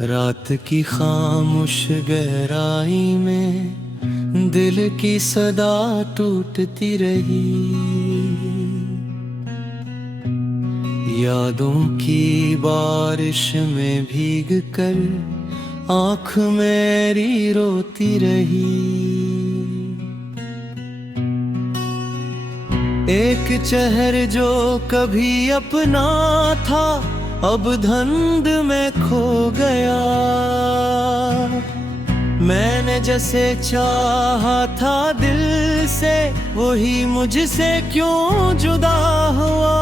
रात की खामोश गहराई में दिल की सदा टूटती रही। यादों की बारिश में भीग कर आँख मेरी रोती रही। एक चेहर जो कभी अपना था अब धुंध में खो गया। मैंने जैसे चाहा था दिल से वही मुझसे क्यों जुदा हुआ।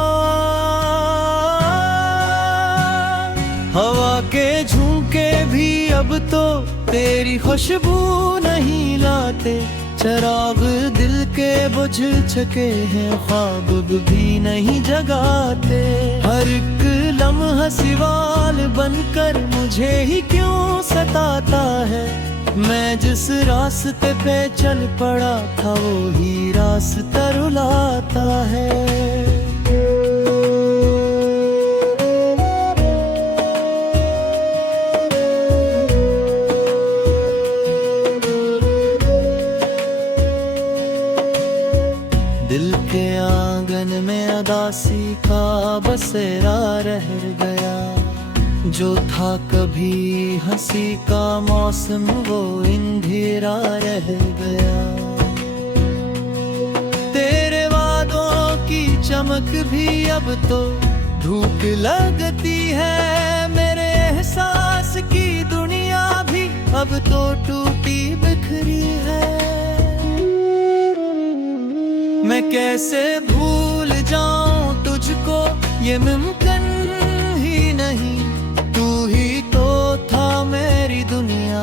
हवा के झोंके भी अब तो तेरी खुशबू नहीं लाते। चिराग दिल के बुझ चुके हैं, ख्वाब भी नहीं जगाते। हर एक लम्हा सवाल बनकर मुझे ही क्यों सताता है। मैं जिस रास्ते पे चल पड़ा था वो ही रास्ता रुलाता है। दिल के आंगन में उदासी का बसेरा रह गया। जो था कभी हंसी का मौसम वो अंधेरा रह गया। तेरे वादों की चमक भी अब तो धूप लगती है। मेरे एहसास की दुनिया भी अब तो टूटी बिखरी है। मैं कैसे भूल जाऊं तुझको, ये मुमकिन ही नहीं। तू ही तो था मेरी दुनिया,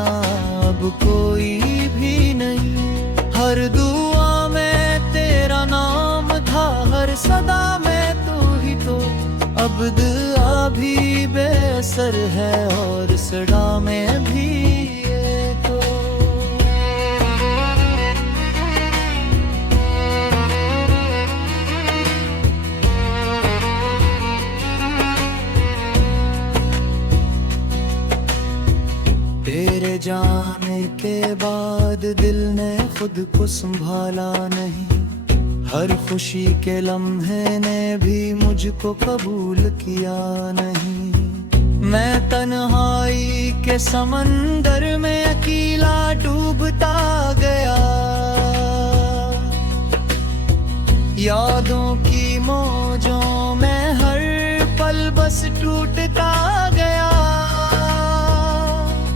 अब कोई भी नहीं। हर दुआ में तेरा नाम था, हर सदा में तू ही तो। अब दुआ भी बेअसर है और सदा में भी ये तो। तेरे जाने के बाद दिल ने खुद को संभाला नहीं। हर खुशी के लम्हे ने भी मुझको कबूल किया नहीं। मैं तन्हाई के समंदर में अकेला डूबता गया। यादों की मौजों में हर पल बस टूटता गया।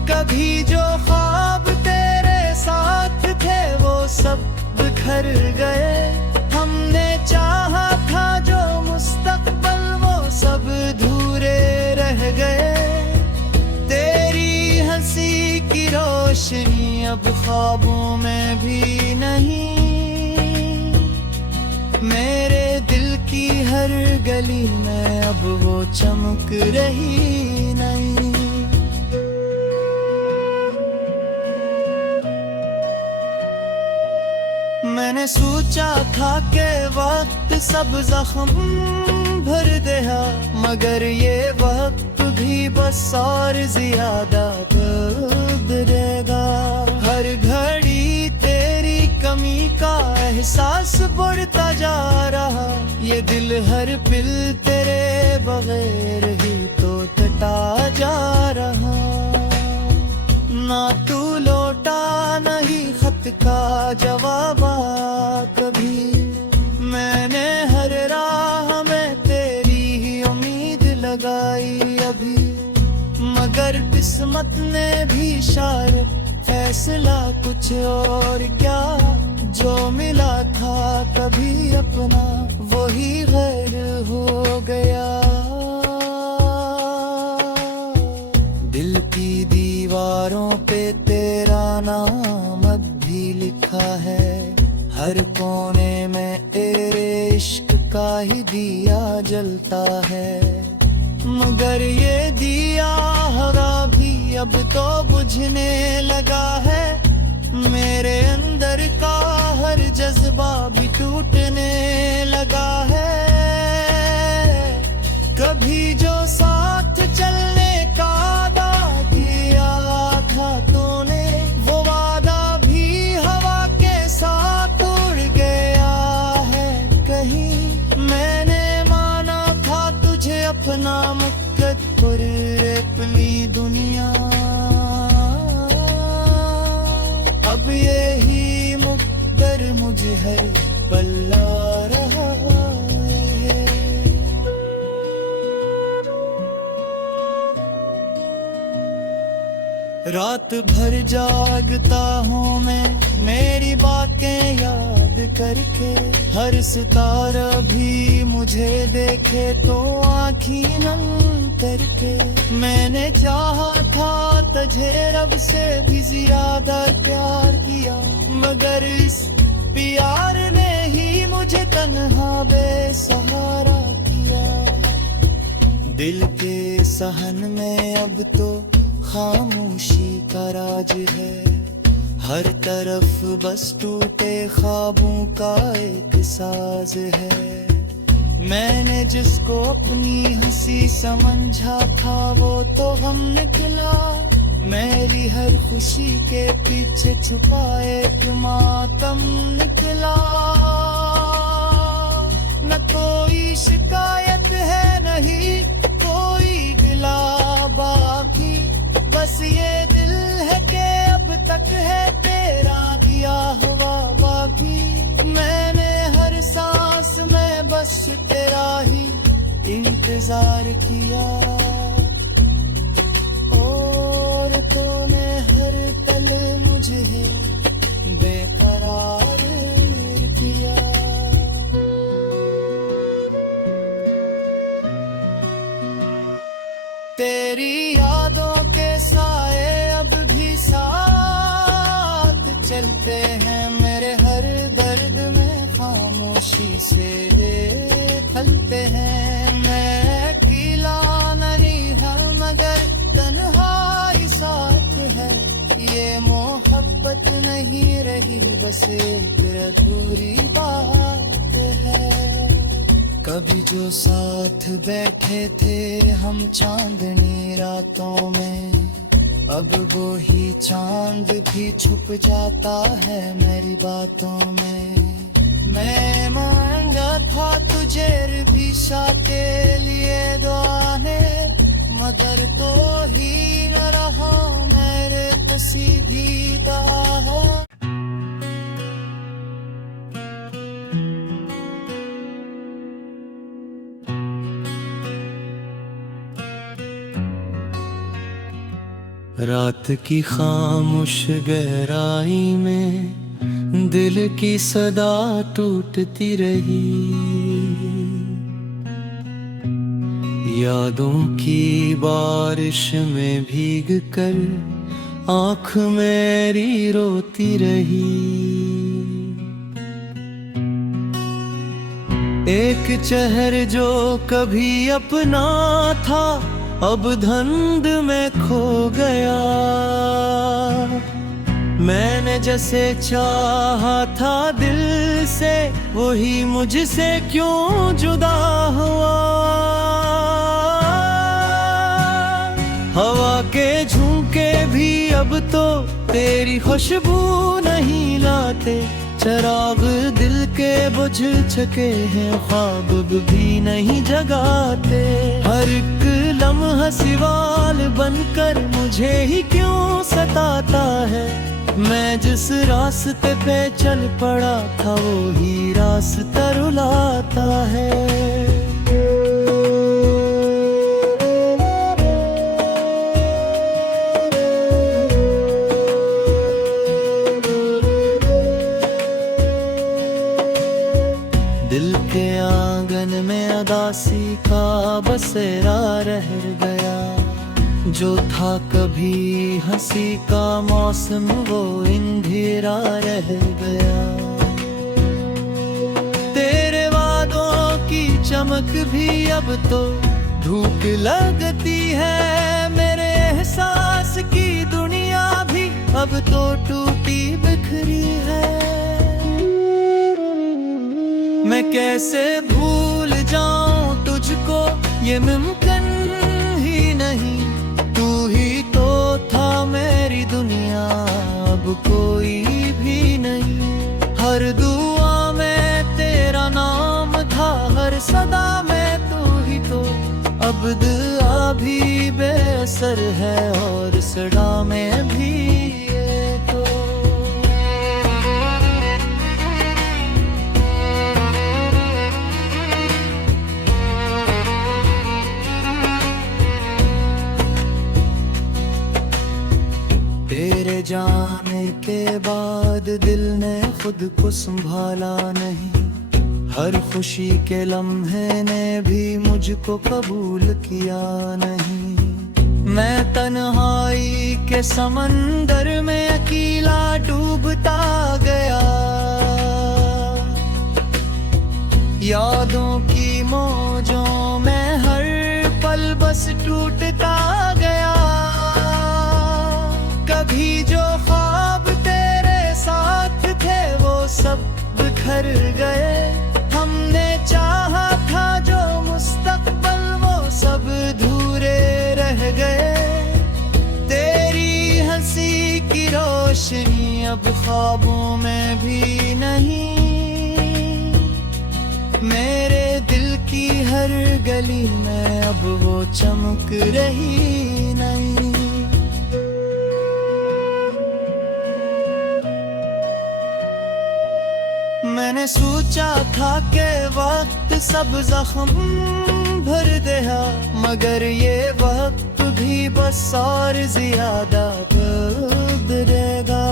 कभी जो ख्वाब तेरे साथ थे वो सब बिखर गए। हमने चाहा था जो मुस्तकबल वो सब अधूरे रह गए। तेरी हंसी की रोशनी अब ख्वाबों में भी नहीं। मेरे दिल की हर गली में अब वो चमक रही नहीं। मैंने सोचा था कि वक्त सब जख्म भर देगा, मगर ये वक्त भी बस और ज्यादा दर्द देगा। हर घड़ी तेरी कमी का एहसास बढ़ता जा रहा। ये दिल हर पल तेरे बगैर ही तो टूटा जा रहा। ना तू लौटा नहीं खत का जवाब कभी। मैंने हर राह में तेरी ही उम्मीद लगाई अभी, मगर किस्मत ने भी शायद फैसला कुछ और क्या। जो मिला था कभी अपना वही गैर हो गया। दिल की दीवारों पे तेरा नाम अब भी लिखा है। हर कोने में तेरे इश्क का ही दिया जलता है। मगर ये दिया हरा भी अब तो बुझने लगा है। मेरे अंदर का हर जज्बा भी टूटने लगा है। कभी जो साथ चलने का वादा बदली दुनिया, अब यही मुक़द्दर मुझे हर पल ला रहा है। रात भर जागता हूँ मैं मेरी बातें याद करके, हर सितारा भी मुझे देखे तो आँखी नम करके। मैंने चाहा था तुझे रब से भी ज्यादा प्यार किया, मगर इस प्यार ने ही मुझे तन्हा बेसहारा किया। दिल के सहन में अब तो खामोशी का राज है, हर तरफ बस टूटे ख्वाबों का एक साज है। मैंने जिसको अपनी हंसी समझा था वो तो हम निकला, मेरी हर खुशी के पीछे छुपा एक मातम निकला। न कोई शिकायत है नहीं कोई गिला बाकी, बस ये दिल है कि अब तक है तेरा दिया हुआ बाकी। मैंने हर सांस में बस तेरा ही इंतजार किया, और तूने हर पल मुझे बेकरार किया। तेरी यादों के साए अब भी साथ चलते हैं मेरे हर दर्द में, खामोशी से फलते हैं। मैं अकेला नहीं है मगर तन्हाई साथ है, ये मोहब्बत नहीं रही बस एक अधूरी बात है। कभी जो साथ बैठे थे हम चांदनी रातों में, अब वो ही चांद भी छुप जाता है मेरी बातों में। मैं मांगा था तुझे भी के लिए दुआने, मगर तो ही न रहा मेरे नसीबीदा है। रात की खामोश गहराई में दिल की सदा टूटती रही, यादों की बारिश में भीग कर आँख मेरी रोती रही। एक शहर जो कभी अपना था अब धुंध में खो गया, मैंने जैसे चाहा था दिल से वही मुझसे क्यों जुदा हुआ। हवा के झोंके भी अब तो तेरी खुशबू नहीं लाते, चराग दिल के बुझ चुके हैं ख्वाब भी नहीं जगाते। हर एक लम्हा सवाल बनकर मुझे ही क्यों सताता है, मैं जिस रास्ते पे चल पड़ा था वो ही रास्ता रुलाता है। दिल के आंगन में उदासी का बसेरा रह गया, जो था कभी हंसी का मौसम वो अंधेरा रह गया। तेरे वादों की चमक भी अब तो धूप लगती है, मेरे एहसास की दुनिया भी अब तो टूटी बिखरी है। मैं कैसे भूल जाऊं तुझको ये मुमकिन ही नहीं, तू ही तो था मेरी दुनिया अब कोई भी नहीं। हर दुआ में तेरा नाम था, हर सदा में तू ही तो अब दुआ भी बेअसर है और सड़ा में भी ये तो। तेरे जाने के बाद दिल ने खुद को संभाला नहीं, हर खुशी के लम्हे ने भी मुझको कबूल किया नहीं। मैं तन्हाई के समंदर में अकेला डूबता गया, यादों की मौजों में हर पल बस टूटता गया। कभी जो ख्वाब तेरे साथ थे वो सब बिखर गए, हमने चाहा था जो मुस्तकबल वो सब धूरे रह गए। तेरी हंसी की रोशनी अब ख्वाबों में भी नहीं, मेरे दिल की हर गली में अब वो चमक रही नहीं। मैंने सोचा था कि वक्त सब जख्म भर देगा, मगर ये वक्त भी बस और ज्यादा गुजरेगा।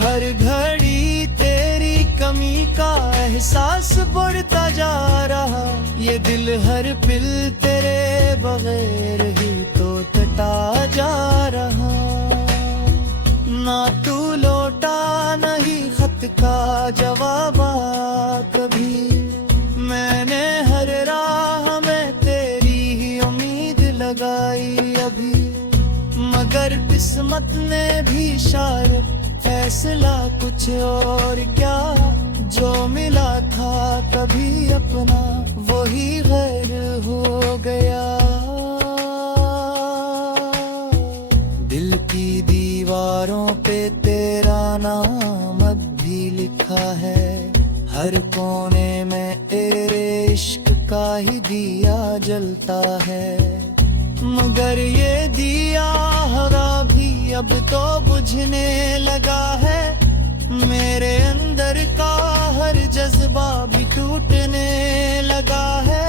हर घड़ी तेरी कमी का एहसास बढ़ता जा रहा, ये दिल हर पिल तेरे बगैर ही तो टूटा जा रहा। ना तू लौटा नहीं खत का जवाब कभी, मैंने हर राह में तेरी ही उम्मीद लगाई अभी, मगर किस्मत ने भी शायद फैसला कुछ और क्या। जो मिला था कभी अपना वही गैर हो गया। दिल की दीवारों पे तेरा नाम अब भी लिखा है, हर कोने में तेरे इश्क का ही दिया जलता है, मगर ये दिया हरा भी अब तो बुझने लगा है। मेरे अंदर का हर जज्बा भी टूटने लगा है।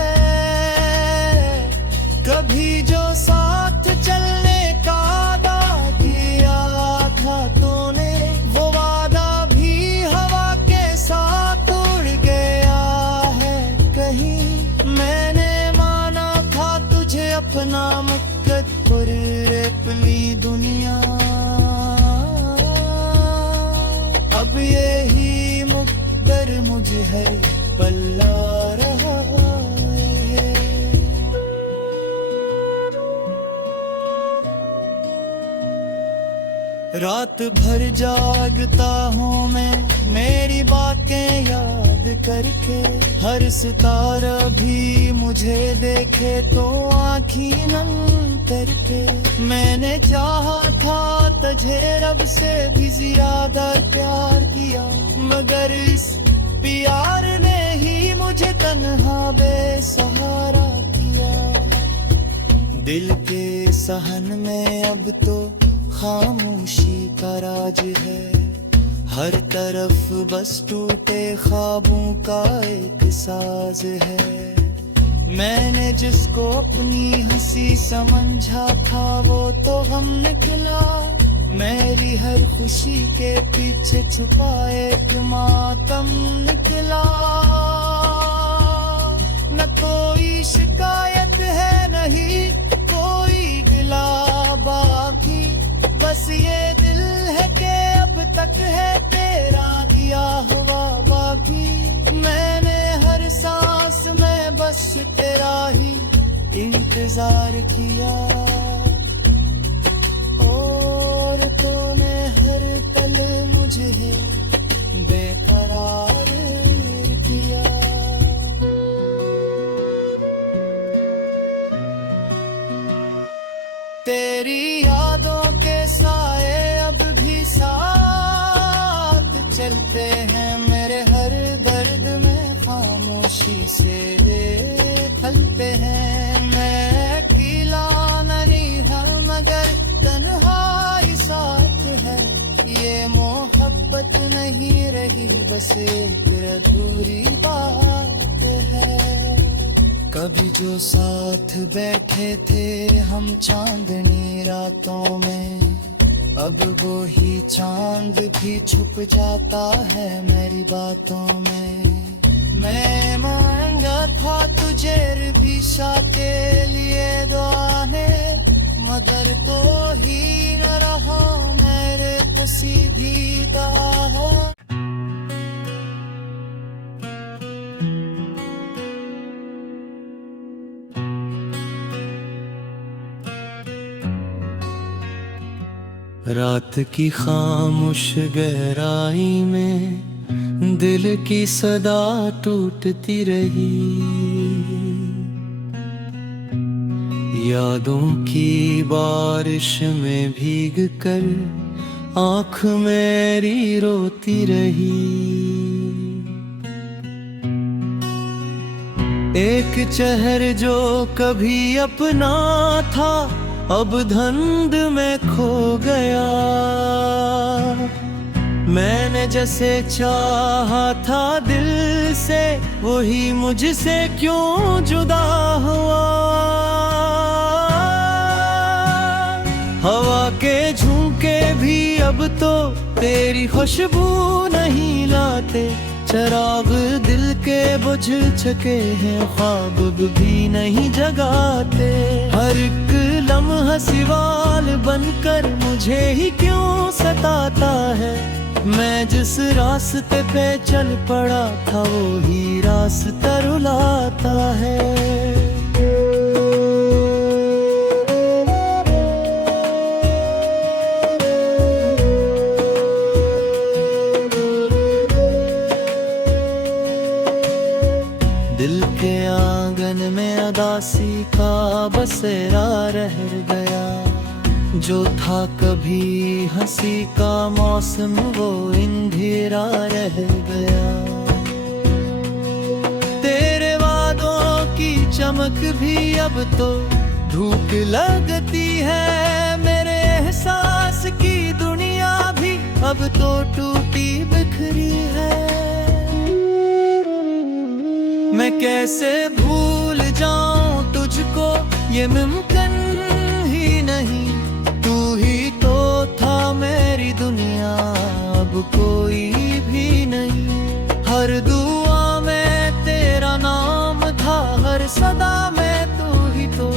कभी जो साथ चलने का वादा किया था तूने, वो वादा भी हवा के साथ उड़ गया है कहीं। मैंने माना था तुझे अपना मुकद्दर अपनी दुनिया, अब यही मुकद्दर मुझे है पल्ला रहा है। रात भर जागता हूँ मैं मेरी बातें याद करके, हर सितारा भी मुझे देखे तो आँखी नम करके। मैंने चाहा था तुझे रब से भी ज्यादा प्यार किया, मगर इस प्यार ने ही मुझे तन्हा बेसहारा किया। दिल के सहन में अब तो खामोशी का राज है, हर तरफ बस टूटे ख्वाबों का एक साज है। मैंने जिसको अपनी हंसी समझा था वो तो हम निकला, मेरी हर खुशी के पीछे छुपा एक मातम निकला। न कोई शिकायत है नहीं कोई गिला बाकी, बस ये दिल है कि अब तक है तेरा दिया हुआ बाकी। मैंने हर सांस में बस तेरा ही इंतजार किया, और तूने हर पल मुझे बेकरार किया। तेरी यादों के साए अब भी साथ चलते हैं मेरे हर दर्द में, खामोशी से फलते हैं। मैं अकेला ही बस एक अधूरी बात है। कभी जो साथ बैठे थे हम चांदनी रातों में, अब वो ही चांद भी छुप जाता है मेरी बातों में। मैं मांगा था तुझे भी के लिए दुआने, मगर तो ही न रहा मेरे सीधीदा हो। रात की खामोश गहराई में दिल की सदा टूटती रही, यादों की बारिश में भीग कर आँख मेरी रोती रही। एक चेहर जो कभी अपना था अब धुंध में खो गया। मैंने जैसे चाहा था दिल से वही मुझसे क्यों जुदा हुआ। हवा के झोंके भी अब तो तेरी खुशबू नहीं लाते, चराग दिल के बुझ चुके हैं, ख्वाब भी नहीं जगाते। हर एक लम्हा सवाल बनकर मुझे ही क्यों सताता है। मैं जिस रास्ते पे चल पड़ा था वो ही रास्ता रुलाता है। दिल के आंगन में उदासी का बसेरा रह गया, जो था कभी हंसी का मौसम वो अंधेरा रह गया। तेरे वादों की चमक भी अब तो धूप लगती है, मेरे एहसास की दुनिया भी अब तो टूटी बिखरी है। मैं कैसे भूल जाऊं तुझको, ये मुमकिन ही नहीं। तू ही तो था मेरी दुनिया, अब कोई भी नहीं। हर दुआ में तेरा नाम था, हर सदा में तू ही तो।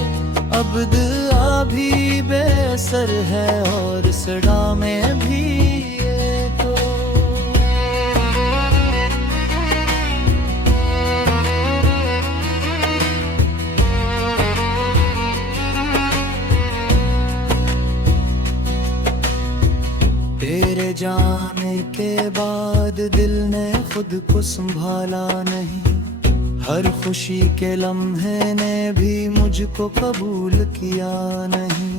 अब दुआ भी बेअसर है और सदा में भी ये तो। तेरे जाने के बाद दिल ने खुद को संभाला नहीं, हर खुशी के लम्हे ने भी मुझको कबूल किया नहीं।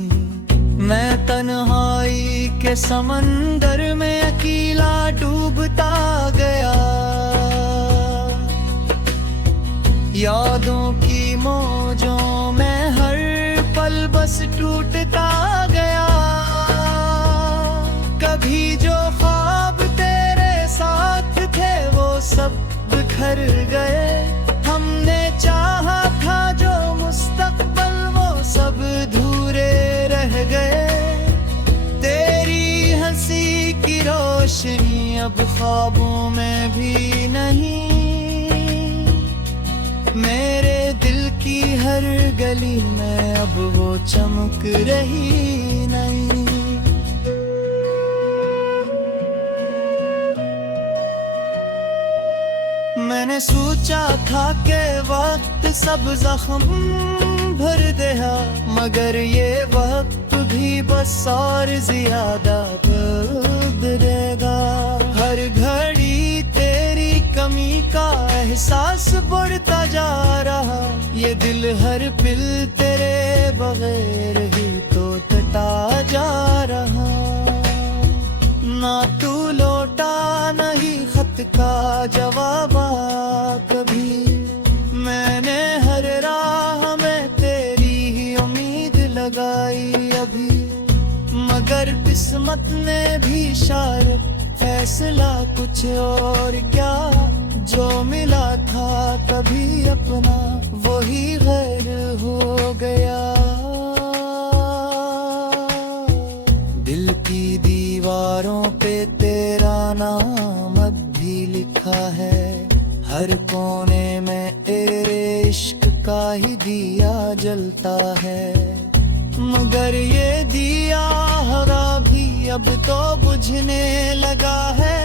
मैं तन्हाई के समंदर में अकेला डूबता गया, यादों की मौजों में हर पल बस टूटता गया। कभी जो ख्वाब तेरे साथ थे वो सब बिखर गए। हमने चाहा था जो मुस्तकबल वो सब अधूरे रह गए। तेरी हंसी की रोशनी अब ख्वाबों में भी नहीं, मेरे दिल की हर गली में अब वो चमक रही नहीं। मैंने सोचा था कि वक्त सब जख्म भर देगा, मगर ये वक्त भी बस और ज्यादा बदलेगा। हर घड़ी तेरी कमी का एहसास बढ़ता जा रहा, ये दिल हर पल तेरे बगैर ही तो टूटा जा रहा। ना तू लौटा नहीं खत का जवाब कभी, मैंने हर राह में तेरी ही उम्मीद लगाई अभी। मगर किस्मत ने भी इशारा फैसला कुछ और क्या, जो मिला था कभी अपना वही गैर हो गया। दिल की दीवारों पे तेरा नाम अब भी लिखा है, हर कोने में तेरे इश्क का ही दिया जलता है। मगर ये दिया हरा भी अब तो बुझने लगा है,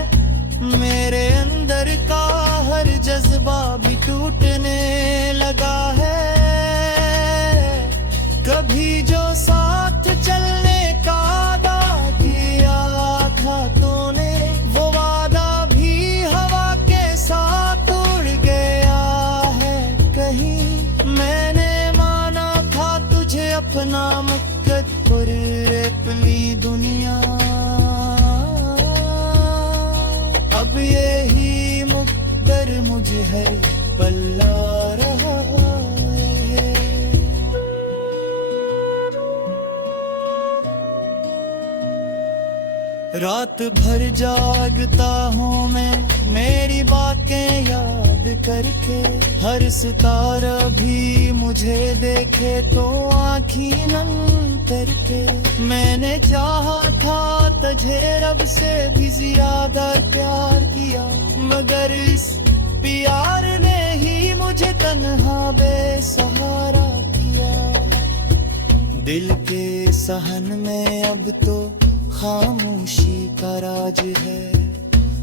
मेरे अंदर का हर जज्बा भी टूटने लगा है। कभी जो साथ चलने का वादा किया था तूने, वो वादा भी हवा के साथ उड़ गया है कहीं। मैंने माना था तुझे अपना मुकद्दर अपनी दुनिया, अब यही मुकद्दर मुझे है पल्ला रहा है। रात भर जागता हूँ मैं मेरी बातें याद करके, हर सितारा भी मुझे देखे तो आँखी नम करके। मैंने चाहा था तुझे रब से भी ज्यादा प्यार किया, मगर इस प्यार ने ही मुझे तन्हा बेसहारा किया। दिल के सहन में अब तो खामोशी का राज है,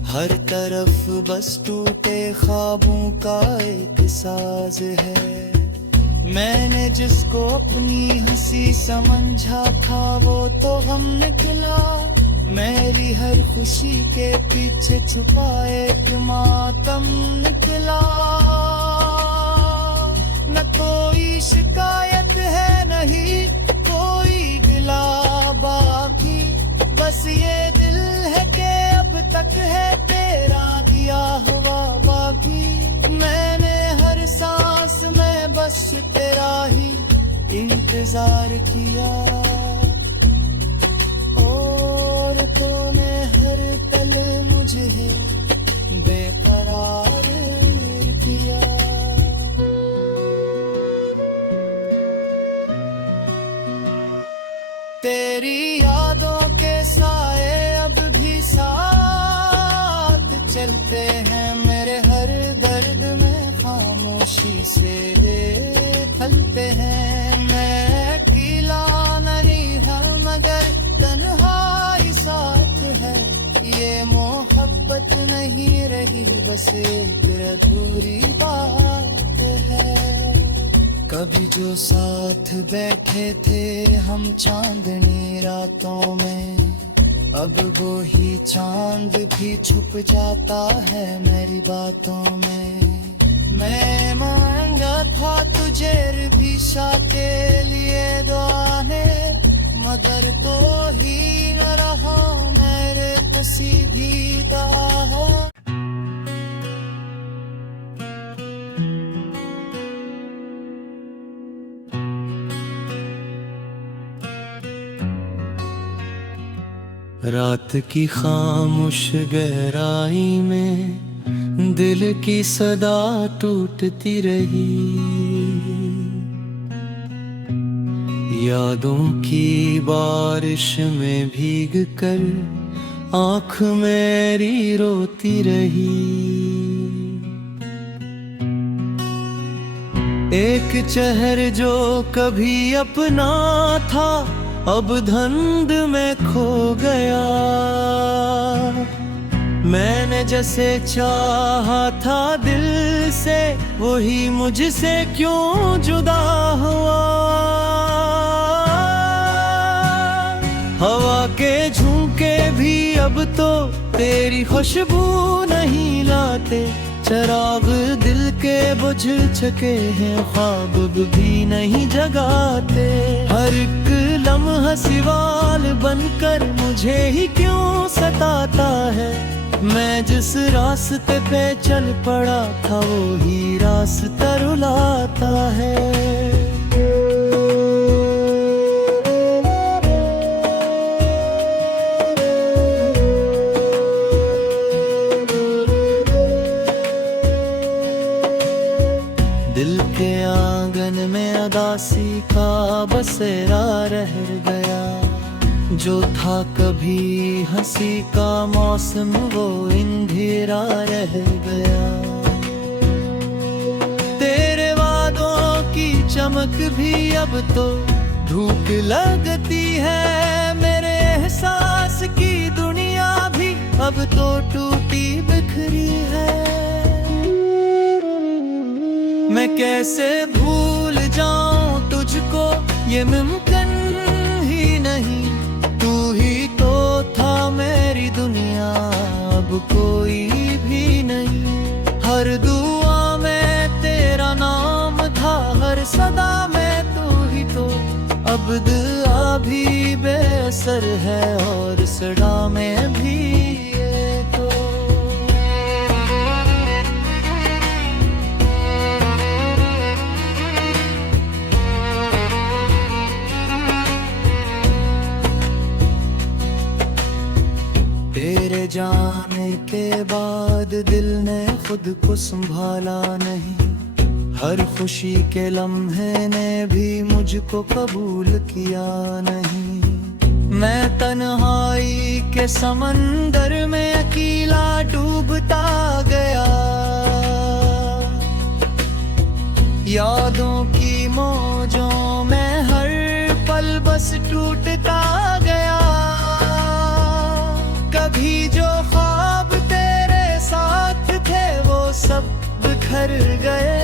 हर तरफ बस टूटे ख्वाबों का एक साज है। मैंने जिसको अपनी हंसी समझा था वो तो गम निकला, मेरी हर खुशी के पीछे छुपा एक मातम निकला। न कोई शिकायत है नहीं कोई गिला बाकी, बस ये दिल है कि अब तक है तेरा दिया हुआ बाकी। मैंने हर सांस में बस तेरा ही इंतजार किया, और तूने हर पल मुझे बेकरार किया। तेरी यादों के साए अब भी साथ चलते हैं मेरे हर दर्द में, खामोशी से फलते हैं। मैं अकेला नहीं हूँ मगर तन्हाई साथ है, ये मोहब्बत नहीं रही बस एक अधूरी बात है। कभी जो साथ बैठे थे हम चांदनी रातों में, अब वो ही चांद भी छुप जाता है मेरी बातों में। मैं मांगा था तुझे भी के लिए दुआने, मगर तो ही न रहा मेरे नसीबी दा। रात की खामोश गहराई में दिल की सदा टूटती रही, यादों की बारिश में भीग कर आँख मेरी रोती रही। एक चेहर जो कभी अपना था अब धुंध में खो गया, मैंने जैसे चाहा था दिल से वही मुझसे क्यों जुदा हुआ। हवा के झोंके भी अब तो तेरी खुशबू नहीं लाते, चराग दिल के बुझ चुके हैं ख्वाब भी नहीं जगाते। हर एक लम्हा सवाल बनकर मुझे ही क्यों सताता है, मैं जिस रास्ते पे चल पड़ा था वो ही रास्ता रुलाता है। उदासी का बसेरा रह गया। जो था कभी हंसी का मौसम वो अंधेरा रह गया। तेरे वादों की चमक भी अब तो धूप लगती है। मेरे एहसास की दुनिया भी अब तो टूटी बिखरी है। मैं कैसे भूल जाऊं तुझको, ये मुमकिन ही नहीं। तू ही तो था मेरी दुनिया, अब कोई भी नहीं। हर दुआ में तेरा नाम था, हर सदा में तू ही तो। अब दुआ भी बेअसर है और सदा में भी ये तो। तेरे जाने के बाद दिल ने खुद को संभाला नहीं। हर खुशी के लम्हे ने भी मुझको कबूल किया नहीं। मैं तन्हाई के समंदर में अकेला डूबता गया। यादों की मौजों में हर पल बस टूटता गया। कभी जो ख्वाब तेरे साथ थे वो सब बिखर गए।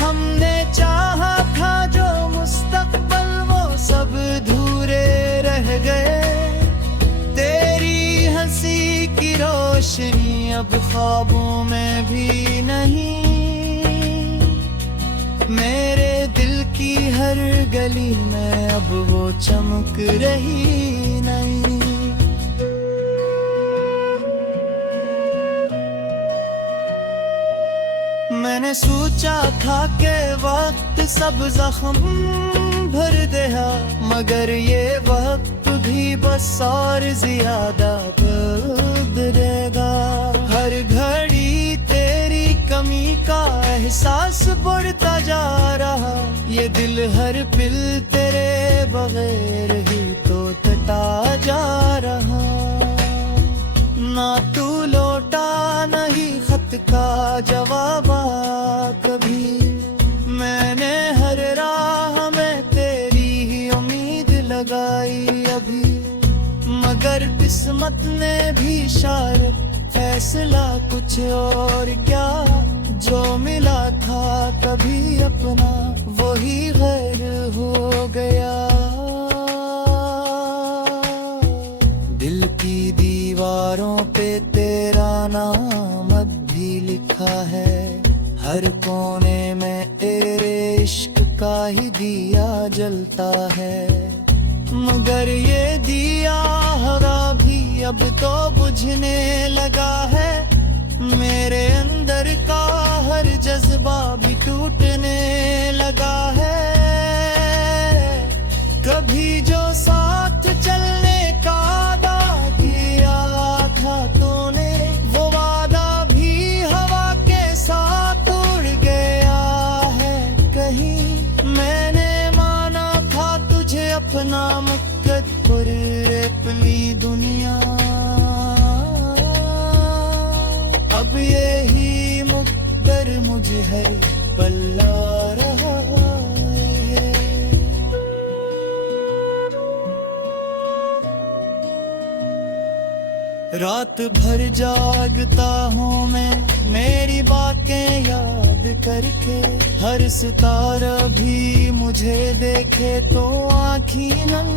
हमने चाहा था जो मुस्तकबल वो सब धूरे रह गए। तेरी हंसी की रोशनी अब ख्वाबों में भी नहीं। मेरे दिल की हर गली में अब वो चमक रही नहीं। मैंने सोचा था कि वक्त सब जख्म भर देगा, मगर ये वक्त भी बस और ज्यादा बदलेगा। हर घड़ी तेरी कमी का एहसास बढ़ता जा रहा। ये दिल हर पिल तेरे बगैर ही तो टूटा जा रहा। ना तू लौटा नहीं खत का जवाब कभी। मैंने हर राह में तेरी ही उम्मीद लगाई अभी, मगर किस्मत ने भी शायद फैसला कुछ और क्या। जो मिला था कभी अपना वही गैर हो गया। दिल की दीवारों पे तेरा नाम अब भी लिखा है। हर कोने में तेरे इश्क का ही दिया जलता है। मगर ये दिया हरा भी अब तो बुझने लगा है। मेरे अंदर का हर जज्बा भी टूटने लगा है। कभी जो साथ चलने का वादा किया था तूने, वो वादा भी हवा के साथ उड़ गया है कहीं। मैंने माना था तुझे अपना मुकद्दर अपनी दुनिया। अब यही मुकद्दर मुझे है पल्ला रहा है। रात भर जागता हूँ मैं मेरी बातें याद करके। हर सितारा भी मुझे देखे तो आँखी नम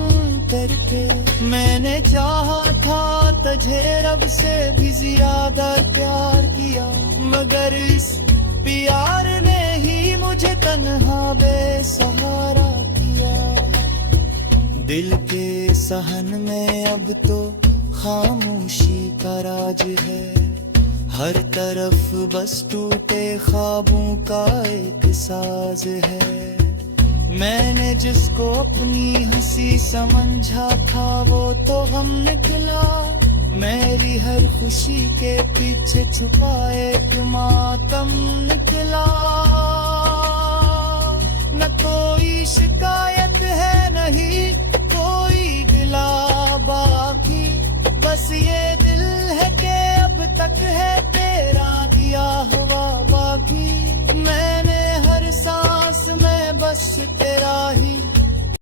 करके। मैंने चाहा था तुझे रब से भी ज्यादा प्यार किया, मगर इस प्यार ने ही मुझे तन्हा बेसहारा किया। दिल के सहन में अब तो खामोशी का राज है। हर तरफ बस टूटे ख्वाबों का एक साज है। मैंने जिसको अपनी हंसी समझा था वो तो गम निकला। मेरी हर खुशी के पीछे छुपा एक मातम निकला। न कोई कोई शिकायत है नहीं, कोई गिला बाकी, बस ये दिल है कि अब तक है तेरा दिया हुआ बाकी। मैंने हर सांस में बस तेरा ही